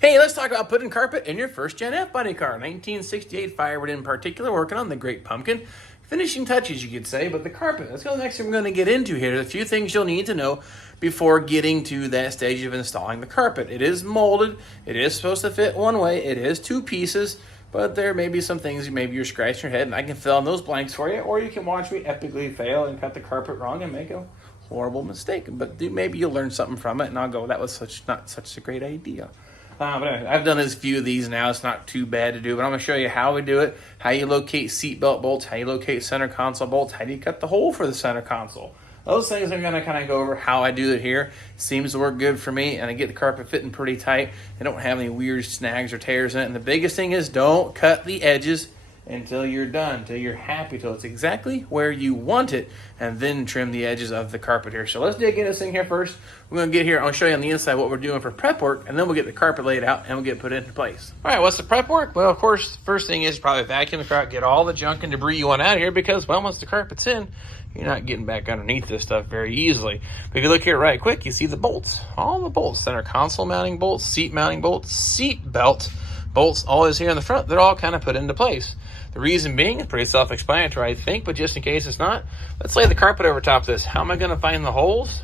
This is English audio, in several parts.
Hey, let's talk about putting carpet in your first Gen F body car. 1968 Firebird in particular, working on the Great Pumpkin. Finishing touches, you could say, but the carpet. Let's go to the next thing we're going to get into here. There's a few things you'll need to know before getting to that stage of installing the carpet. It is molded. It is supposed to fit one way. It is two pieces, but there may be some things maybe you're scratching your head, and I can fill in those blanks for you, or you can watch me epically fail and cut the carpet wrong and make a horrible mistake. But maybe you'll learn something from it, and I'll go, that was not such a great idea. But anyway, I've done a few of these now. It's not too bad to do, but I'm going to show you how we do it, how you locate seatbelt bolts, how you locate center console bolts, how do you cut the hole for the center console. Those things I'm going to kind of go over how I do it here. Seems to work good for me, and I get the carpet fitting pretty tight. I don't have any weird snags or tears in it. And the biggest thing is don't cut the edges until you're done, until you're happy, till it's exactly where you want it, and then trim the edges of the carpet here. So let's dig into this thing here first. We're going to get here, I'll show you on the inside what we're doing for prep work, and then we'll get the carpet laid out and we'll get it put into place. All right, what's the prep work? Well, of course, the first thing is probably vacuum the carpet, get all the junk and debris you want out of here, because, well, once the carpet's in, you're not getting back underneath this stuff very easily. But if you look here right quick, you see the bolts, all the bolts, center console mounting bolts, seat mounting bolts, seat belt bolts, always here in the front, they're all kind of put into place. The reason being is pretty self-explanatory, I think, but just in case it's not, let's lay the carpet over top of this. How am I going to find the holes?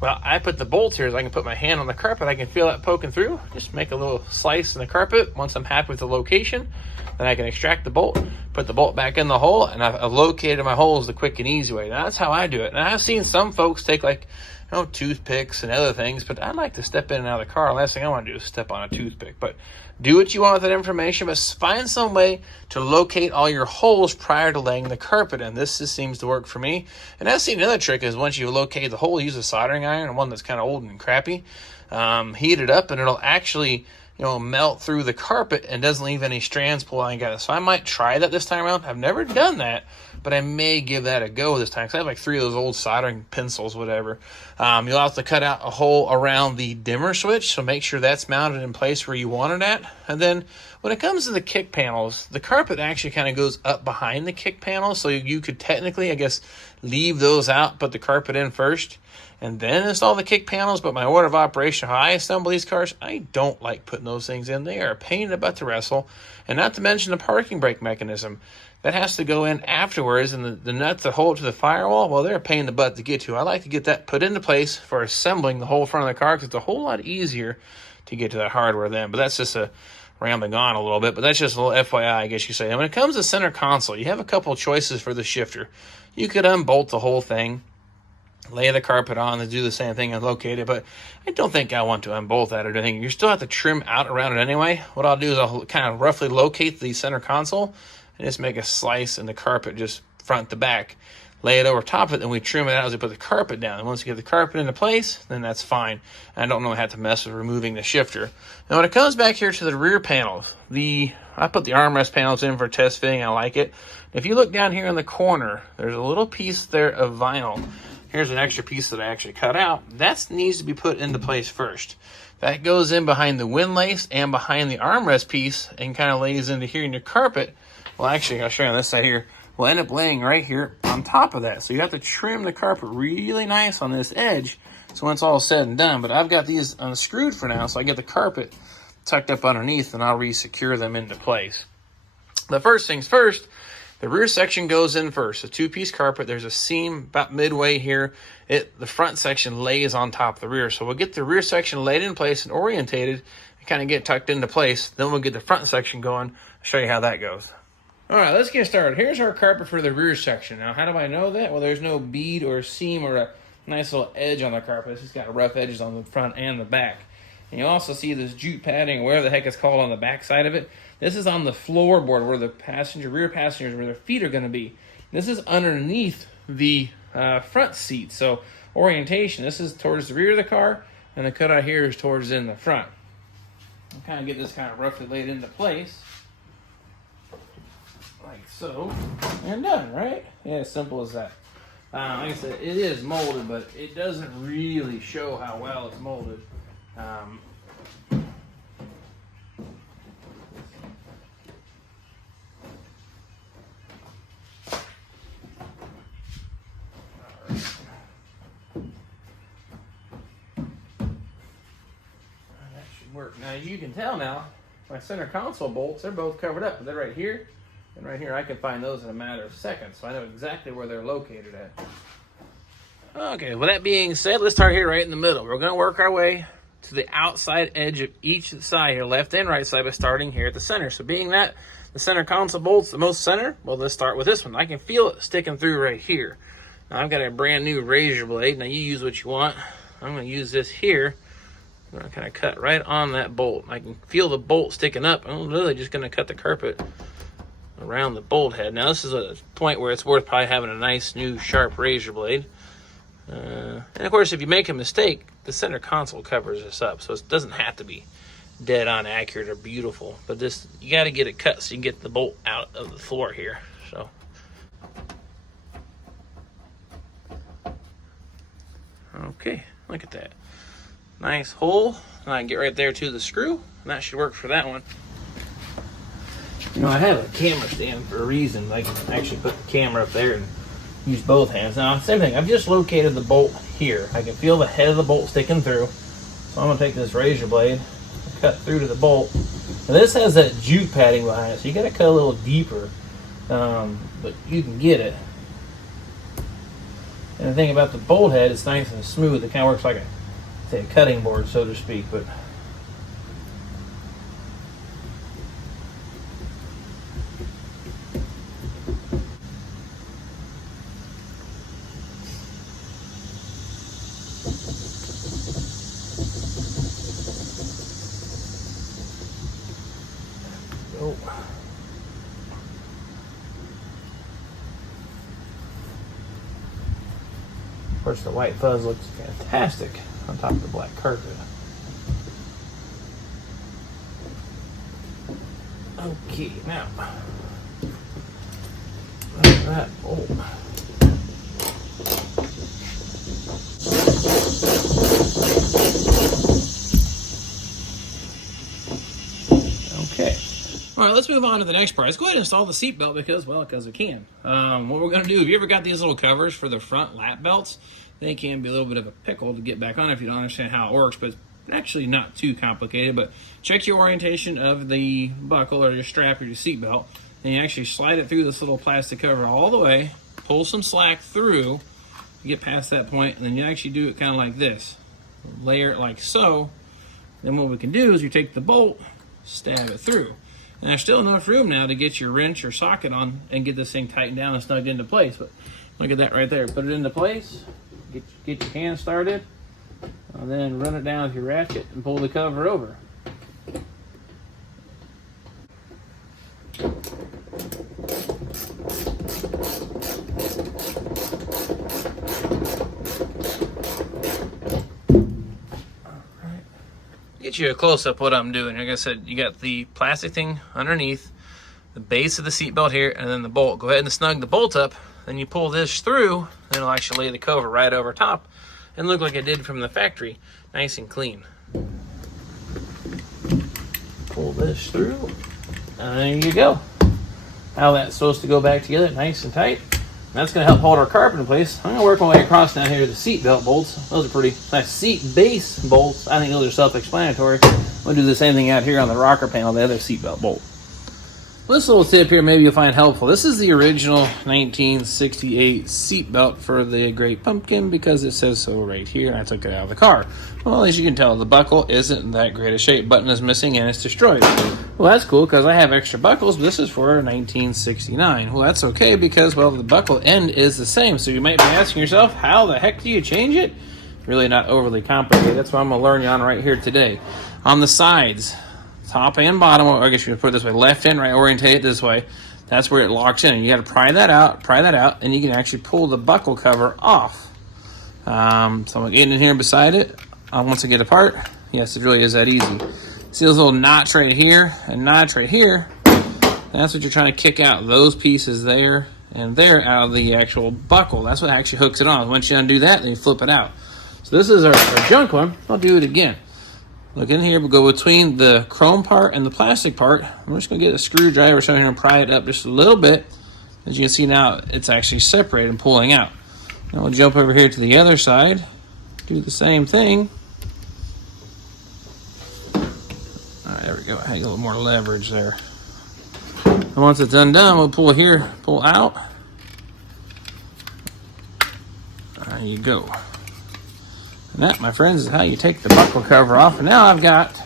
Well, I put the bolts here so I can put my hand on the carpet. I can feel that poking through. Just make a little slice in the carpet. Once I'm happy with the location, then I can extract the bolt, put the bolt back in the hole, and I've located my holes the quick and easy way. Now, that's how I do it. And I've seen some folks take, like, toothpicks and other things, but I like to step in and out of the car. The last thing I want to do is step on a toothpick. But do what you want with that information, but find some way to locate all your holes prior to laying the carpet in. This just seems to work for me. And I've seen another trick is once you locate the hole, use a soldering iron, one that's kind of old and crappy, heat it up, and it'll actually melt through the carpet and doesn't leave any strands pulling out. So I might try that this time around. I've never done that, but I may give that a go this time, because I have like 3 of those old soldering pencils, whatever. You'll have to cut out a hole around the dimmer switch, so make sure that's mounted in place where you want it at. And then when it comes to the kick panels, the carpet actually kind of goes up behind the kick panels, so you could technically, I guess, leave those out, put the carpet in first, and then install the kick panels. But my order of operation, how I assemble these cars, I don't like putting those things in. They are a pain in the butt to wrestle, and not to mention the parking brake mechanism. That has to go in afterwards, and the nuts that hold to the firewall, well, they're a pain in the butt to get to. I like to get that put into place for assembling the whole front of the car, because it's a whole lot easier to get to that hardware then. But that's just a rambling on a little bit, but that's just a little FYI, I guess you say. And when it comes to center console, you have a couple choices for the shifter. You could unbolt the whole thing, lay the carpet on and do the same thing and locate it, but I don't think I want to unbolt that or anything. You still have to trim out around it anyway. What I'll do is I'll kind of roughly locate the center console and just make a slice in the carpet just front to back. Lay it over top of it, and we trim it out as we put the carpet down. And once you get the carpet into place, then that's fine. I don't really have to mess with removing the shifter. Now, when it comes back here to the rear panels, I put the armrest panels in for test fitting. I like it. If you look down here in the corner, there's a little piece there of vinyl. Here's an extra piece that I actually cut out. That needs to be put into place first. That goes in behind the windlace and behind the armrest piece and kind of lays into here in your carpet. Well, actually, I'll show you on this side here. Will end up laying right here on top of that. So you have to trim the carpet really nice on this edge, so when it's all said and done. But I've got these unscrewed for now, so I get the carpet tucked up underneath, and I'll re-secure them into place. The first things first, the rear section goes in first. A 2-piece carpet. There's a seam about midway here. The front section lays on top of the rear. So we'll get the rear section laid in place and orientated and kind of get tucked into place. Then we'll get the front section going. I'll show you how that goes. All right, let's get started. Here's our carpet for the rear section. Now, how do I know that? Well, there's no bead or seam or a nice little edge on the carpet. It's just got rough edges on the front and the back. And you also see this jute padding, or whatever the heck it's called, on the back side of it. This is on the floorboard where the rear passengers, where their feet are going to be. This is underneath the front seat. So orientation, this is towards the rear of the car, and the cutout here is towards in the front. I'll kind of get this kind of roughly laid into place. Like so, and done, right? Yeah, as simple as that. Like I said, it is molded, but it doesn't really show how well it's molded. That should work now. Now, as you can tell now, my center console bolts, they're both covered up. They're right here and right here. I can find those in a matter of seconds, so I know exactly where they're located at. Okay, with that being said, let's start here right in the middle. We're going to work our way to the outside edge of each side here, left and right side, by starting here at the center. So being that the center console bolt's the most center, well, let's start with this one. I can feel it sticking through right here. Now, I've got a brand new razor blade. Now, you use what you want. I'm going to use this here. I'm going to kind of cut right on that bolt. I can feel the bolt sticking up. I'm literally just going to cut the carpet around the bolt head. Now, this is a point where it's worth probably having a nice new sharp razor blade. And of course, if you make a mistake, the center console covers this up, so it doesn't have to be dead on accurate or beautiful, but this, you got to get it cut so you can get the bolt out of the floor here. So okay, look at that nice hole, and I can get right there to the screw, and that should work for that one. You know, I have a camera stand for a reason. I can actually put the camera up there and use both hands. Now, same thing, I've just located the bolt here. I can feel the head of the bolt sticking through. So I'm gonna take this razor blade and cut through to the bolt. Now, this has that jute padding behind it, so you gotta cut a little deeper, but you can get it. And the thing about the bolt head, it's nice and smooth. It kind of works like a cutting board, so to speak. But of course, the white fuzz looks fantastic on top of the black carpet. Okay, now that bolt. Okay. All right, let's move on to the next part. Let's go ahead and install the seat belt because we can. What we're going to do, have you ever got these little covers for the front lap belts? They can be a little bit of a pickle to get back on if you don't understand how it works, but it's actually not too complicated. But check your orientation of the buckle or your strap or your seat belt, and you actually slide it through this little plastic cover all the way, pull some slack through, you get past that point, and then you actually do it kind of like this. Layer it like so. Then what we can do is you take the bolt, stab it through. And there's still enough room now to get your wrench or socket on and get this thing tightened down and snugged into place. But look at that right there. Put it into place, get your hand started, and then run it down with your ratchet and pull the cover over. Get you a close-up what I'm doing. Like I said, you got the plastic thing underneath, the base of the seatbelt here, and then the bolt. Go ahead and snug the bolt up, then you pull this through, and it'll actually lay the cover right over top and look like it did from the factory, nice and clean. Pull this through, and there you go. Now that's supposed to go back together nice and tight. That's going to help hold our carpet in place. I'm going to work my way across down here to the seat belt bolts. Those are pretty nice seat base bolts. I think those are self-explanatory. We'll do the same thing out here on the rocker panel, the other seat belt bolt. This little tip here maybe you'll find helpful. This is the original 1968 seat belt for the Great Pumpkin because it says so right here, and I took it out of the car. Well, as you can tell, the buckle isn't in that great a shape. Button is missing and it's destroyed. Well, that's cool because I have extra buckles, but this is for 1969. Well, that's okay because, well, the buckle end is the same. So you might be asking yourself, how the heck do you change it? Really not overly complicated. That's what I'm going to learn you on right here today. On the sides, top and bottom, or I guess you could put it this way, left and right, orientate it this way. That's where it locks in. And you got to pry that out, and you can actually pull the buckle cover off. So I'm going to get in here beside it. Once I get apart, yes, it really is that easy. See those little knots right here and knots right here? That's what you're trying to kick out, those pieces there and there out of the actual buckle. That's what actually hooks it on. Once you undo that, then you flip it out. So this is our junk one. I'll do it again. Look in here, we'll go between the chrome part and the plastic part. We're just going to get a screwdriver so I'm going to pry it up just a little bit. As you can see now, it's actually separated and pulling out. Now we'll jump over here to the other side, do the same thing. we go. I had a little more leverage there. And once it's undone, we'll pull here, pull out. There you go. And that, my friends, is how you take the buckle cover off. And now I've got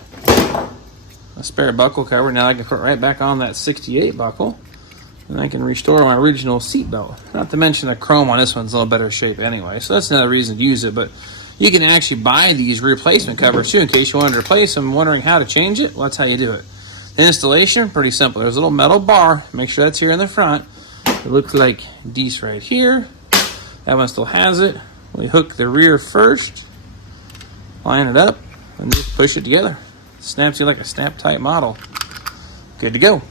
a spare buckle cover. Now I can put right back on that 68 buckle. And I can restore my original seat belt. Not to mention the chrome on this one's a little better shape anyway. So that's another reason to use it. But you can actually buy these replacement covers too in case you wanted to replace them, wondering how to change it. Well, that's how you do it. The installation, pretty simple. There's a little metal bar. Make sure that's here in the front. It looks like these right here. That one still has it. We hook the rear first, line it up, and just push it together. Snaps you like a snap tight model. Good to go.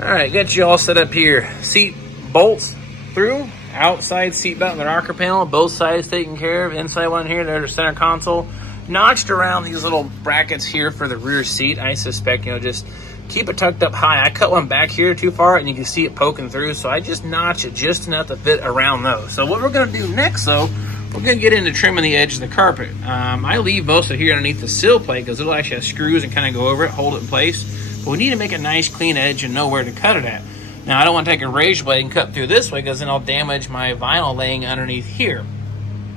All right, got you all set up here. Seat bolts through, outside seat belt and the rocker panel, both sides taken care of. Inside one here, there's the center console. Notched around these little brackets here for the rear seat. I suspect, just keep it tucked up high. I cut one back here too far and you can see it poking through, so I just notch it just enough to fit around those. So what we're gonna do next though, we're gonna get into trimming the edge of the carpet. I leave most of here underneath the sill plate because it'll actually have screws and kind of go over it, hold it in place. But we need to make a nice clean edge and know where to cut it at. Now I don't want to take a razor blade and cut through this way because then I'll damage my vinyl laying underneath here.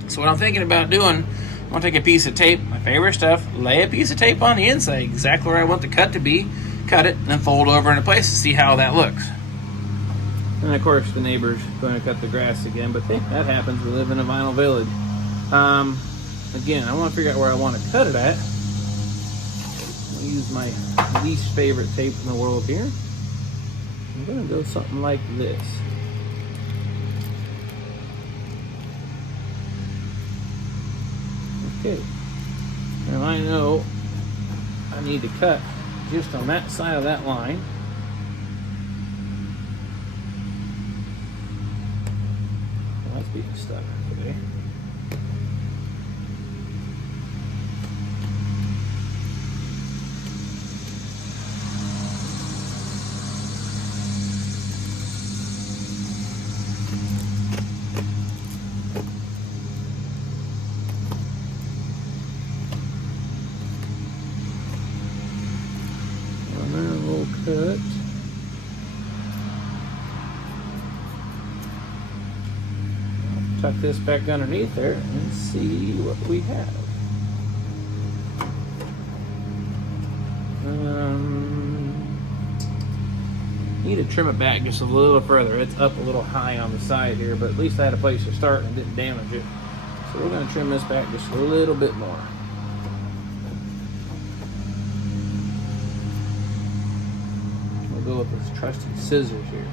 So what I'm thinking about doing, I'm gonna take a piece of tape, my favorite stuff, lay a piece of tape on the inside, exactly where I want the cut to be, cut it, and then fold over into place to see how that looks. And of course the neighbor's going to cut the grass again, but hey, that happens. We live in a vinyl village. Again, I want to figure out where I want to cut it at. I'll use my least favorite tape in the world here. I'm going to go something like this. Okay. Now I know I need to cut just on that side of that line. Well, that's being stuck today. Cut. I'll tuck this back underneath there and see what we have. Need to trim it back just a little further. It's up a little high on the side here, but at least I had a place to start and didn't damage it. So we're going to trim this back just a little bit more. Go with this trusty scissors here.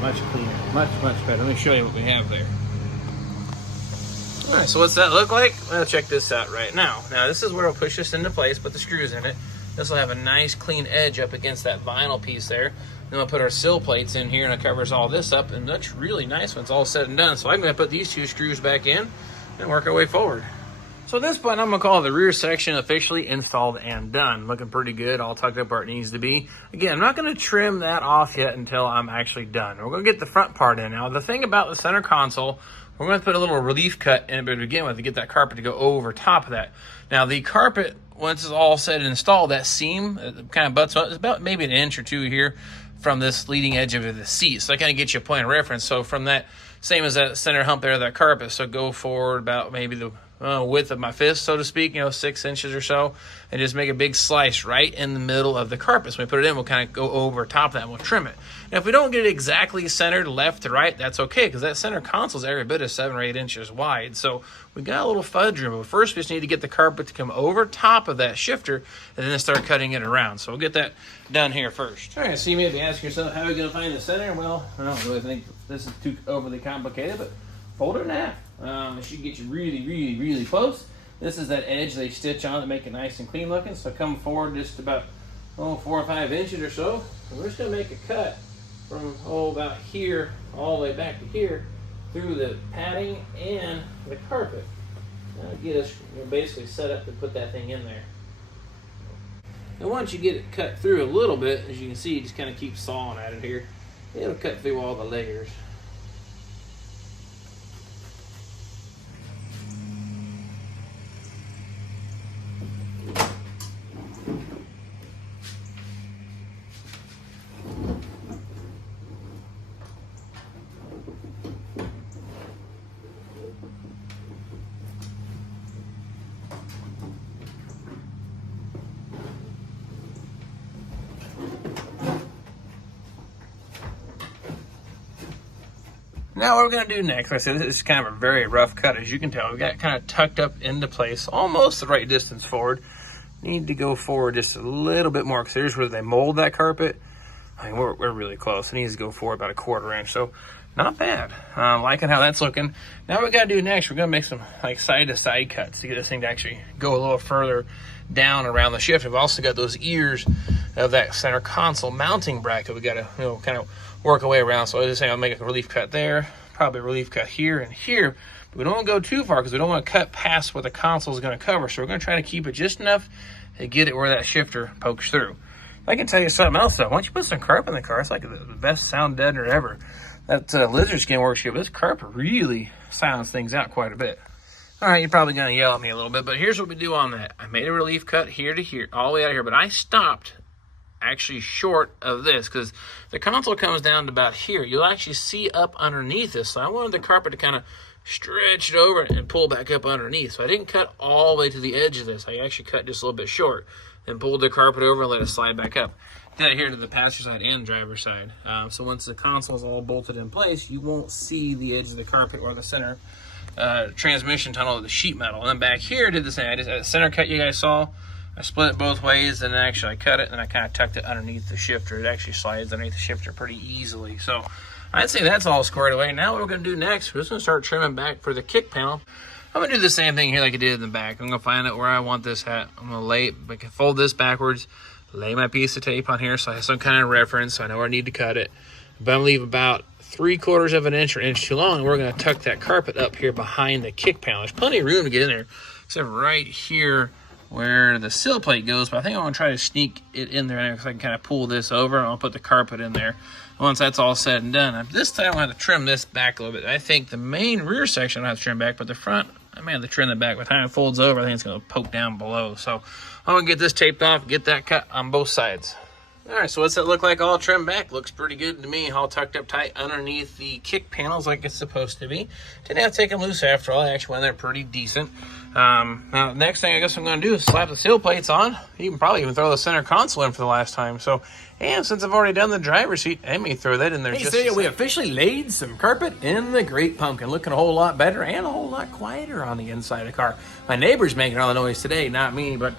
Much cleaner, much better. Let me show you what we have there. All right, so what's that look like? Well, check this out right now. Now, this is where we'll push this into place, put the screws in it. This will have a nice clean edge up against that vinyl piece there. Then we'll put our sill plates in here, and it covers all this up, and that's really nice when it's all said and done. So I'm going to put these two screws back in and work our way forward. So at this point, I'm going to call the rear section officially installed and done. Looking pretty good, all tucked up where it needs to be. Again, I'm not going to trim that off yet until I'm actually done. We're going to get the front part in. Now, the thing about the center console, we're going to put a little relief cut in it to begin with to get that carpet to go over top of that. Now, the carpet, once it's all set and installed, that seam kind of butts up. It's about maybe an inch or two here from this leading edge of the seat. So that kind of gets you a point of reference. So from that, same as that center hump there of that carpet. So go forward about maybe the width of my fist, so to speak, 6 inches or so, and just make a big slice right in the middle of the carpet. So when we put it in, we'll kind of go over top of that and we'll trim it. Now, if we don't get it exactly centered left to right, that's okay, because that center console is every bit of 7 or 8 inches wide. So we got a little fudge room, but first we just need to get the carpet to come over top of that shifter and then start cutting it around. So we'll get that done here first. All right, so you may be asking yourself, how are we going to find the center? Well, I don't really think this is too overly complicated, but fold it in half. It should get you really close. This is that edge they stitch on to make it nice and clean looking. So come forward just about 4 or 5 inches or so. And we're just going to make a cut from about here all the way back to here. through the padding and the carpet. Get us basically set up to put that thing in there. And once you get it cut through a little bit, as you can see, you just kind of keep sawing at it here. It'll cut through all the layers. Now what we're going to do next, like I said, this is kind of a very rough cut. As you can tell, we got it kind of tucked up into place, almost the right distance forward. Need to go forward just a little bit more, because here's where they mold that carpet. I mean, we're really close. It needs to go forward about a 1/4 inch, so not bad. Liking how that's looking. Now what we got to do next, we're going to make some like side-to-side cuts to get this thing to actually go a little further down around the shift. We've also got those ears of that center console mounting bracket we got to kind of work our way around. So I was just saying I'll make a relief cut there, probably a relief cut here and here, but we don't want to go too far because we don't want to cut past what the console is going to cover. So we're going to try to keep it just enough to get it where that shifter pokes through. I can tell you something else though. Once you put some carpet in the car, it's like the best sound deadener ever. That lizard skin works here, but this carpet really sounds things out quite a bit. All right, you're probably going to yell at me a little bit, but here's what we do on that. I made a relief cut here to here, all the way out of here, but I stopped actually short of this because the console comes down to about here. You'll actually see up underneath this. So I wanted the carpet to kind of stretch it over and pull back up underneath. So I didn't cut all the way to the edge of this. I actually cut just a little bit short and pulled the carpet over and let it slide back up. Did that here to the passenger side and driver side. So once the console is all bolted in place, you won't see the edge of the carpet or the center transmission tunnel of the sheet metal. And then back here, I did the same. I just had a center cut you guys saw. I split it both ways, and then actually I cut it, and I kind of tucked it underneath the shifter. It actually slides underneath the shifter pretty easily. So I'd say that's all squared away. Now what we're going to do next, we're just going to start trimming back for the kick panel. I'm going to do the same thing here like I did in the back. I'm going to find out where I want this at. I'm going to lay it, I can fold this backwards, lay my piece of tape on here so I have some kind of reference, so I know where I need to cut it. But I'm going to leave about 3/4 of an inch or inch too long, and we're going to tuck that carpet up here behind the kick panel. There's plenty of room to get in there, except right here where the sill plate goes, but I think I want to try to sneak it in there because I can kind of pull this over and I'll put the carpet in there. Once that's all said and done, this time I'll have to trim this back a little bit. I think the main rear section I don't have to trim back, but the front, I may have to trim the back. By the time it folds over, I think it's going to poke down below. So I'm going to get this taped off, get that cut on both sides. All right, so what's that look like all trimmed back? Looks pretty good to me, all tucked up tight underneath the kick panels like it's supposed to be. Didn't have to take them loose after all. I actually went there pretty decent. Now, next thing I guess I'm going to do is slap the sill plates on. You can probably even throw the center console in for the last time. So, and since I've already done the driver's seat, I may throw that in there. Hey, just we officially laid some carpet in the Great Pumpkin. Looking a whole lot better and a whole lot quieter on the inside of the car. My neighbor's making all the noise today, not me, but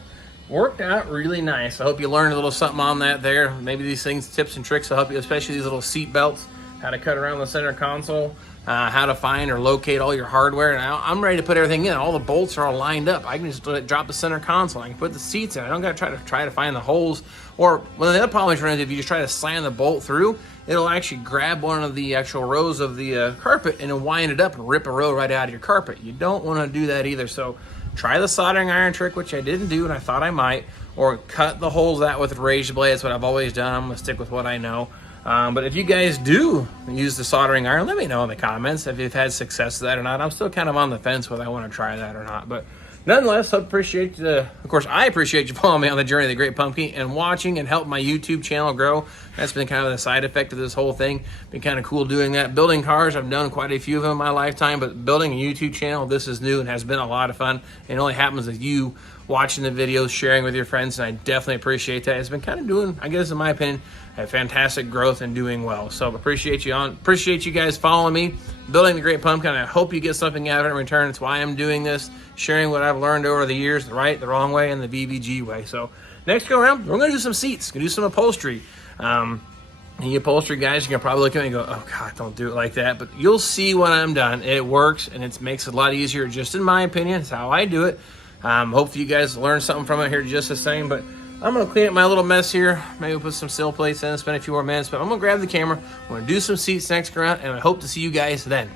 worked out really nice. I hope you learned a little something on that there. Maybe these things, tips and tricks will help you, especially these little seat belts, how to cut around the center console, how to find or locate all your hardware. Now I'm ready to put everything in. All the bolts are all lined up. I can just drop the center console. I can put the seats in. I don't got to try to find the holes. Or one of the other problems is if you just try to slam the bolt through, it'll actually grab one of the actual rows of the carpet and it'll wind it up and rip a row right out of your carpet. You don't want to do that either. So try the soldering iron trick, which I didn't do and I thought I might, or cut the holes out with a razor blade. That's what I've always done. I'm going to stick with what I know. But if you guys do use the soldering iron, let me know in the comments if you've had success with that or not. I'm still kind of on the fence whether I want to try that or not. But nonetheless, of course, I appreciate you following me on the journey of the Great Pumpkin and watching and help my YouTube channel grow. That's been kind of the side effect of this whole thing. Been kind of cool doing that. Building cars, I've done quite a few of them in my lifetime, but building a YouTube channel, this is new and has been a lot of fun. It only happens with you watching the videos, sharing with your friends, and I definitely appreciate that. It's been kind of doing, I guess in my opinion, a fantastic growth and doing well. So appreciate you guys following me, building the Great Pumpkin. I hope you get something out of it in return. It's why I'm doing this, sharing what I've learned over the years, the right, the wrong way, and the BBG way. So next go around, we're going to do some seats, going to do some upholstery. And you upholstery guys, you're going to probably look at me and go, oh God, don't do it like that. But you'll see when I'm done. It works, and it makes it a lot easier, just in my opinion. It's how I do it. Hopefully you guys learned something from it here just the same. But I'm going to clean up my little mess here. Maybe put some sill plates in, spend a few more minutes. But I'm going to grab the camera. I'm going to do some seats next go around, and I hope to see you guys then.